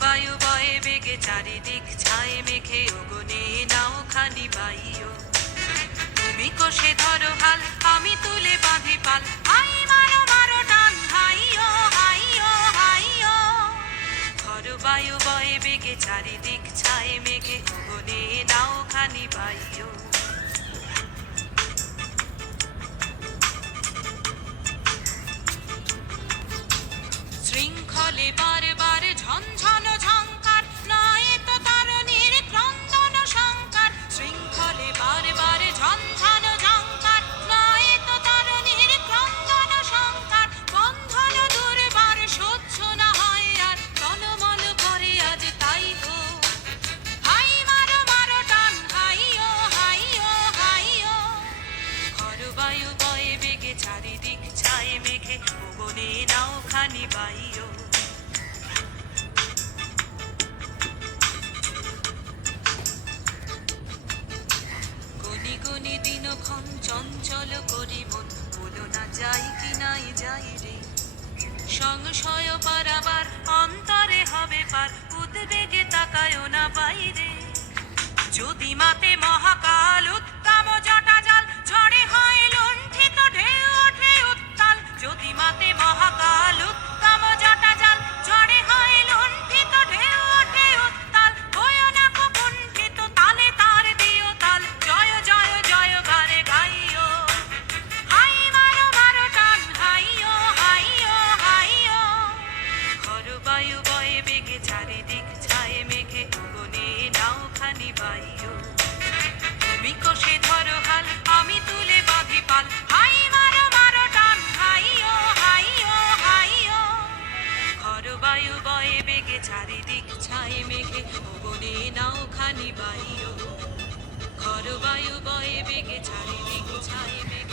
বায়ু বয়ে বেগে চারিদিক ছায় মেঘে ওগনে নাও খানি বাইও তুমি কষে ধরো হাল আমি তুলে বাঁধি পাল হাই মারো মারো টান হাইও হাইও হাইও ধরো বায়ু বয়ে বেগে চারিদিক ছায় মেঘে ওগনে নাও খানি বাইও শৃঙ্খলে বারে বারে ঝনঝনো ঝংকার নয় তো তারণীর ক্রন্দন শঙ্কার শৃঙ্খলে বারে বারে ঝনঝনো ঝংকার নয় তো তারণীর ক্রন্দন শঙ্কার বন্ধন দুর্বার সহ্য না হয় আর টলমল করে আজ তাই গো হাই মারো মারো টান হাইও হাইও হাইও ঘর বায়ু বয়ে বেগে চারিদিক ছায় মেঘে ওগনে নাও খানি বাইও গনি গনি দিনক্ষণ চঞ্চল করি মন বলো না যাই কি নাই যাই রে সংশয় পারাবার অন্তরে হবে পার উদ্বেগে তাকায়ও না বাইরে যদি মাতে মহাকাল উত্তম জটা জাল ঝড়ে হয় লুণ্ঠিত ঢেউ ওঠে উত্তাল যদি মাতে মহাকাল উত্তম জটা জাল ঝড়ে হয় লুণ্ঠিত ঢেউ ওঠে উত্তাল হয়ো না কুণ্ঠিত তালে তার দিও তাল জয় জয় জয় গারে গাইও হাই মারো মারো টান হাইও হাইও হাইও ঘর বায়ু বয়ে বেগে চারিদিক ছায় মেঘে ওগনে নাও খানি বাইও তুমি কষে ধরো হাল আমি তুলে বাঁধি পাল হাই মারো মারো টান হাইও হাইও হাইও ঘর বায়ু বয়ে বেগে চারিদিক ছায় মেঘে ওগনে নাও খানি বাইও ঘর বায়ু বয়ে বেগে চারিদিক ছায় মেঘে